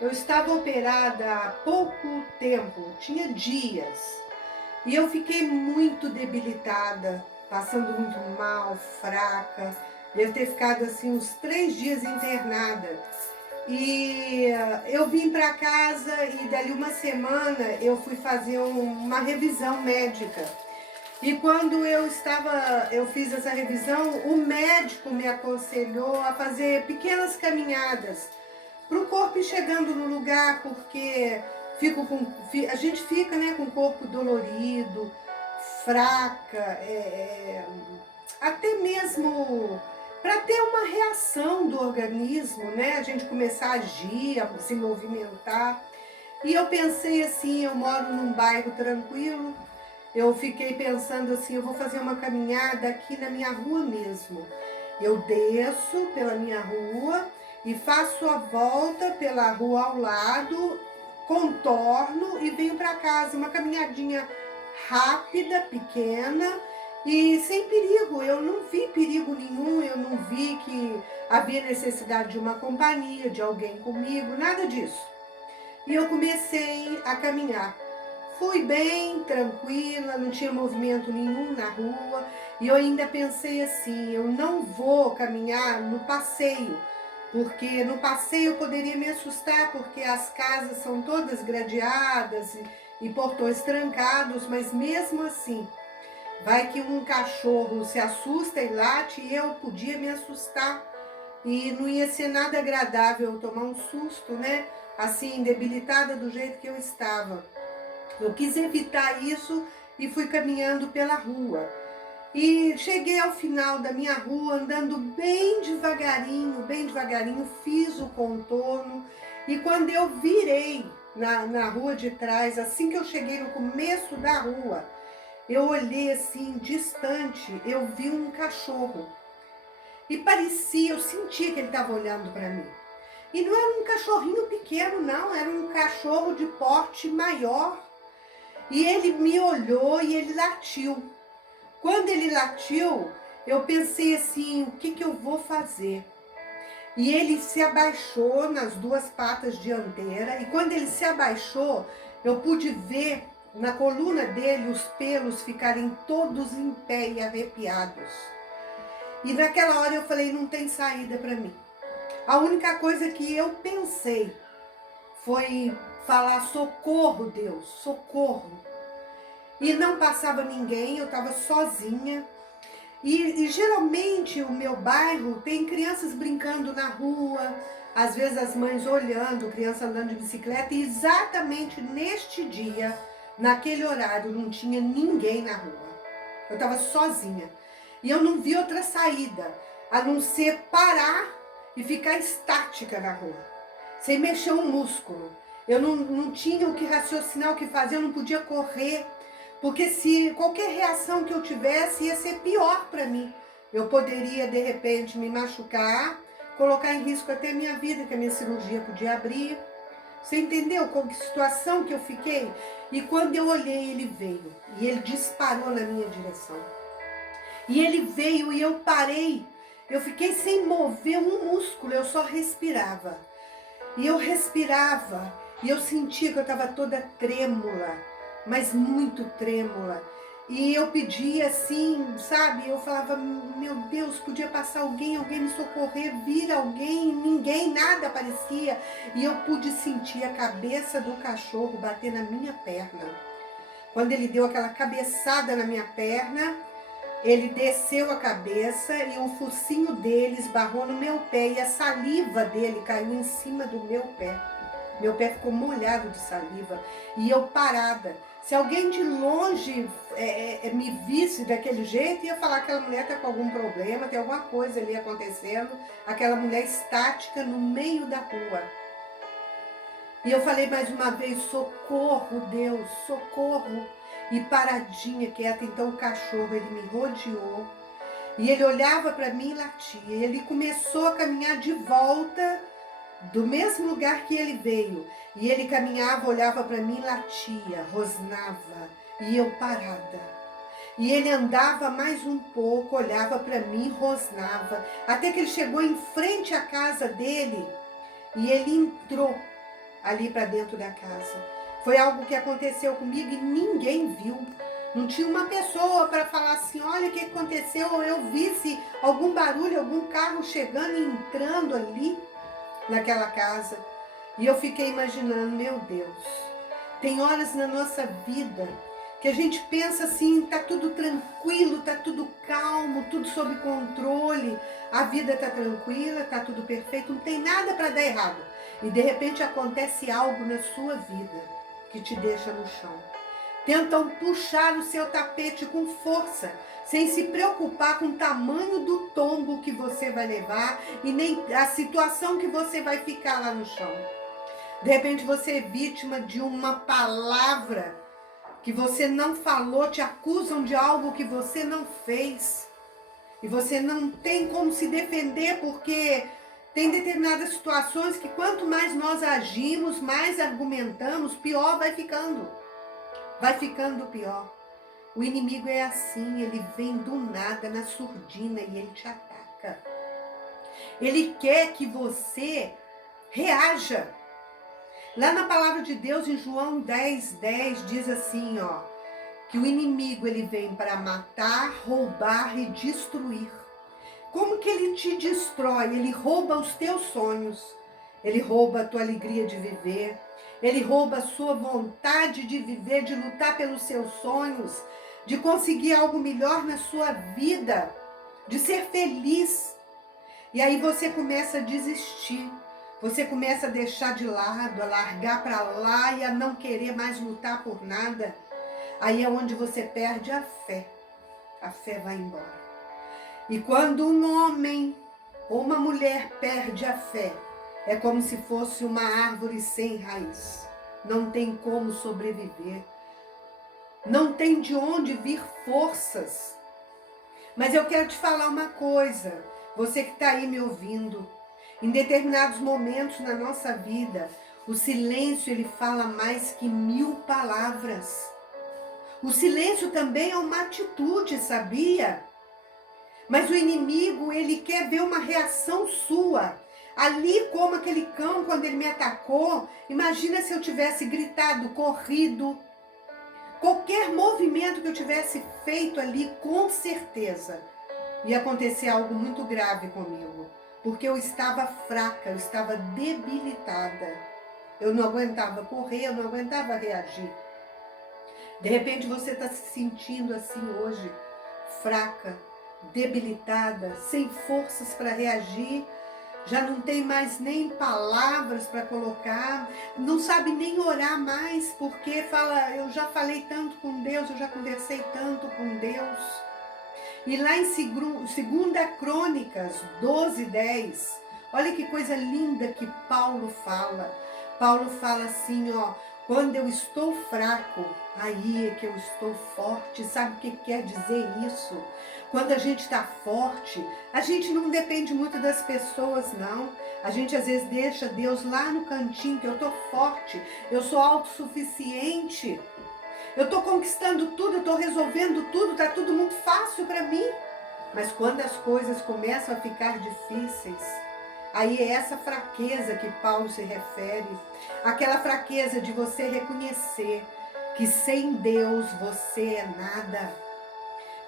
Eu estava operada há pouco tempo, tinha dias, e eu fiquei muito debilitada, passando muito mal, fraca. Devo ter ficado assim uns 3 dias internada. E eu vim para casa e dali uma semana eu fui fazer uma revisão médica. E quando eu fiz essa revisão, o médico me aconselhou a fazer pequenas caminhadas para o corpo ir chegando no lugar, porque a gente fica, né, com o corpo dolorido, fraca, até mesmo para ter uma reação do organismo, né, a gente começar a agir, a se movimentar. E eu pensei assim, eu moro num bairro tranquilo, eu fiquei pensando assim, eu vou fazer uma caminhada aqui na minha rua mesmo. Eu desço pela minha rua e faço a volta pela rua ao lado, contorno e venho para casa. Uma caminhadinha rápida, pequena e sem perigo. Eu não vi perigo nenhum, eu não vi que havia necessidade de uma companhia, de alguém comigo, nada disso. E eu comecei a caminhar. Fui bem tranquila, não tinha movimento nenhum na rua. E eu ainda pensei assim, eu não vou caminhar no passeio, porque no passeio eu poderia me assustar, porque as casas são todas gradeadas e portões trancados, mas mesmo assim, vai que um cachorro se assusta e late e eu podia me assustar. E não ia ser nada agradável eu tomar um susto, né? Assim, debilitada do jeito que eu estava. Eu quis evitar isso e fui caminhando pela rua. E cheguei ao final da minha rua, andando bem devagarinho, fiz o contorno. E quando eu virei na rua de trás, assim que eu cheguei no começo da rua, eu olhei assim, distante, eu vi um cachorro. E parecia, eu sentia que ele estava olhando para mim. E não era um cachorrinho pequeno, não, era um cachorro de porte maior. E ele me olhou e ele latiu. Quando ele latiu, eu pensei assim, o que eu vou fazer? E ele se abaixou nas duas patas dianteiras, e quando ele se abaixou, eu pude ver na coluna dele os pelos ficarem todos em pé e arrepiados. E naquela hora eu falei, não tem saída para mim. A única coisa que eu pensei foi falar, socorro, Deus, socorro. E não passava ninguém, eu estava sozinha. E geralmente o meu bairro tem crianças brincando na rua, às vezes as mães olhando, criança andando de bicicleta, e exatamente neste dia, naquele horário, não tinha ninguém na rua. Eu estava sozinha. E eu não vi outra saída, a não ser parar e ficar estática na rua, sem mexer um músculo. Eu não tinha o que raciocinar, o que fazer, eu não podia correr. Porque se qualquer reação que eu tivesse ia ser pior para mim. Eu poderia, de repente, me machucar, colocar em risco até a minha vida, que a minha cirurgia podia abrir. Você entendeu com que situação que eu fiquei? E quando eu olhei, ele veio. E ele disparou na minha direção. E ele veio e eu parei. Eu fiquei sem mover um músculo, eu só respirava. E eu respirava. E eu sentia que eu estava toda trêmula, mas muito trêmula. E eu pedia assim, sabe? Eu falava, meu Deus, podia passar alguém me socorrer, vir alguém, ninguém, nada aparecia. E eu pude sentir a cabeça do cachorro bater na minha perna. Quando ele deu aquela cabeçada na minha perna, ele desceu a cabeça e o focinho dele esbarrou no meu pé e a saliva dele caiu em cima do meu pé. Meu pé ficou molhado de saliva e eu parada. Se alguém de longe me visse daquele jeito, ia falar que aquela mulher está com algum problema, tem alguma coisa ali acontecendo. Aquela mulher estática no meio da rua. E eu falei mais uma vez, socorro, Deus, socorro. E paradinha, quieta, então o cachorro, ele me rodeou. E ele olhava para mim e latia. E ele começou a caminhar de volta do mesmo lugar que ele veio. E ele caminhava, olhava para mim, latia, rosnava, e eu parada. E ele andava mais um pouco, olhava para mim, rosnava, até que ele chegou em frente à casa dele, e ele entrou ali para dentro da casa. Foi algo que aconteceu comigo e ninguém viu. Não tinha uma pessoa para falar assim, olha o que aconteceu, ou eu visse algum barulho, algum carro chegando e entrando ali naquela casa. E eu fiquei imaginando, meu Deus, tem horas na nossa vida que a gente pensa assim, tá tudo tranquilo, tá tudo calmo, tudo sob controle, a vida tá tranquila, tá tudo perfeito, não tem nada para dar errado. E de repente acontece algo na sua vida que te deixa no chão. Tentam puxar o seu tapete com força, sem se preocupar com o tamanho do tombo que você vai levar e nem a situação que você vai ficar lá no chão. De repente você é vítima de uma palavra que você não falou, te acusam de algo que você não fez. E você não tem como se defender, porque tem determinadas situações que quanto mais nós agimos, mais argumentamos, pior vai ficando. Vai ficando pior. O inimigo é assim, ele vem do nada, na surdina, e ele te ataca. Ele quer que você reaja. Lá na palavra de Deus, em João 10:10, diz assim, ó, que o inimigo ele vem para matar, roubar e destruir. Como que ele te destrói? Ele rouba os teus sonhos, ele rouba a tua alegria de viver, ele rouba a sua vontade de viver, de lutar pelos seus sonhos, de conseguir algo melhor na sua vida, de ser feliz. E aí você começa a desistir, você começa a deixar de lado, a largar para lá e a não querer mais lutar por nada. Aí é onde você perde a fé vai embora. E quando um homem ou uma mulher perde a fé, é como se fosse uma árvore sem raiz. Não tem como sobreviver. Não tem de onde vir forças. Mas eu quero te falar uma coisa, você que está aí me ouvindo. Em determinados momentos na nossa vida, o silêncio ele fala mais que 1000 palavras. O silêncio também é uma atitude, sabia? Mas o inimigo, ele quer ver uma reação sua. Ali, como aquele cão, quando ele me atacou, imagina se eu tivesse gritado, corrido. Qualquer movimento que eu tivesse feito ali, com certeza, ia acontecer algo muito grave comigo. Porque eu estava fraca, eu estava debilitada. Eu não aguentava correr, eu não aguentava reagir. De repente você está se sentindo assim hoje, fraca, debilitada, sem forças para reagir, já não tem mais nem palavras para colocar, não sabe nem orar mais, porque fala, eu já falei tanto com Deus, eu já conversei tanto com Deus. E lá em 2 Crônicas 12:10, olha que coisa linda que Paulo fala. Paulo fala assim, ó, quando eu estou fraco, aí é que eu estou forte. Sabe o que quer dizer isso? Quando a gente está forte, a gente não depende muito das pessoas, não. A gente às vezes deixa Deus lá no cantinho, que eu estou forte, eu sou autossuficiente, eu estou conquistando tudo, eu estou resolvendo tudo, está tudo muito fácil para mim. Mas quando as coisas começam a ficar difíceis, aí é essa fraqueza que Paulo se refere, aquela fraqueza de você reconhecer que sem Deus você é nada.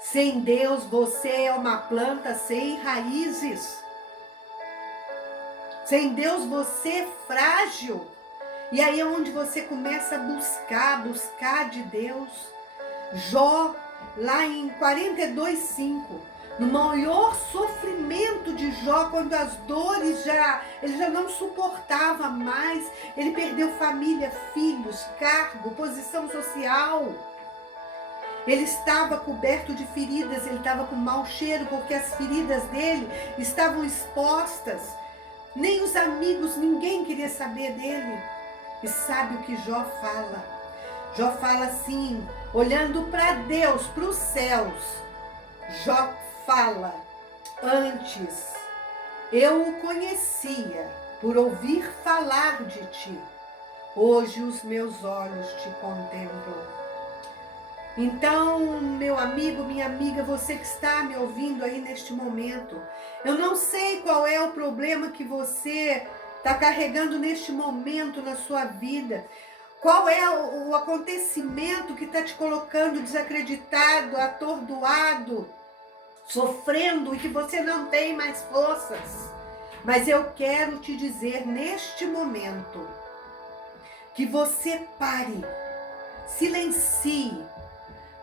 Sem Deus você é uma planta sem raízes. Sem Deus você é frágil. E aí é onde você começa a buscar de Deus. Jó, lá em 42:5, no maior sofrimento de Jó, quando as dores ele já não suportava mais, ele perdeu família, filhos, cargo, posição social. Ele estava coberto de feridas, ele estava com mau cheiro, porque as feridas dele estavam expostas. Nem os amigos, ninguém queria saber dele. E sabe o que Jó fala? Jó fala assim, olhando para Deus, para os céus. Jó fala, antes eu o conhecia por ouvir falar de ti. Hoje os meus olhos te contemplam. Então, meu amigo, minha amiga, você que está me ouvindo aí neste momento, eu não sei qual é o problema que você está carregando neste momento na sua vida? Qual é o acontecimento que está te colocando desacreditado, atordoado, sofrendo e que você não tem mais forças? Mas eu quero te dizer neste momento que você pare, silencie,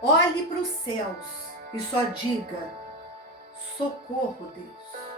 olhe para os céus e só diga: socorro, Deus.